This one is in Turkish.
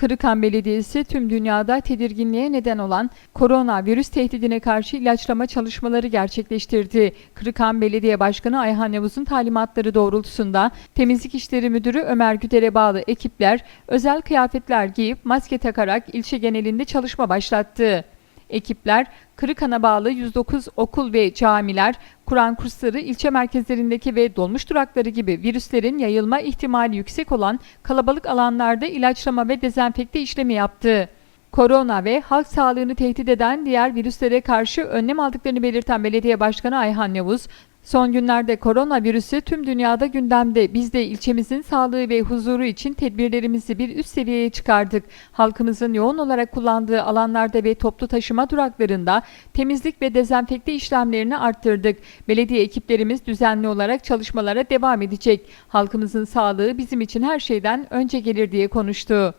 Kırıkhan Belediyesi tüm dünyada tedirginliğe neden olan koronavirüs tehdidine karşı ilaçlama çalışmaları gerçekleştirdi. Kırıkhan Belediye Başkanı Ayhan Yavuz'un talimatları doğrultusunda Temizlik İşleri Müdürü Ömer Güder'e bağlı ekipler özel kıyafetler giyip maske takarak ilçe genelinde çalışma başlattı. Ekipler Kırıkhan'a bağlı 109 okul ve camiler, Kur'an kursları, ilçe merkezlerindeki ve dolmuş durakları gibi virüslerin yayılma ihtimali yüksek olan kalabalık alanlarda ilaçlama ve dezenfekte işlemi yaptı. Korona ve halk sağlığını tehdit eden diğer virüslere karşı önlem aldıklarını belirten Belediye Başkanı Ayhan Yavuz, son günlerde koronavirüsü tüm dünyada gündemde. Biz de ilçemizin sağlığı ve huzuru için tedbirlerimizi bir üst seviyeye çıkardık. Halkımızın yoğun olarak kullandığı alanlarda ve toplu taşıma duraklarında temizlik ve dezenfekte işlemlerini arttırdık. Belediye ekiplerimiz düzenli olarak çalışmalara devam edecek. Halkımızın sağlığı bizim için her şeyden önce gelir diye konuştu.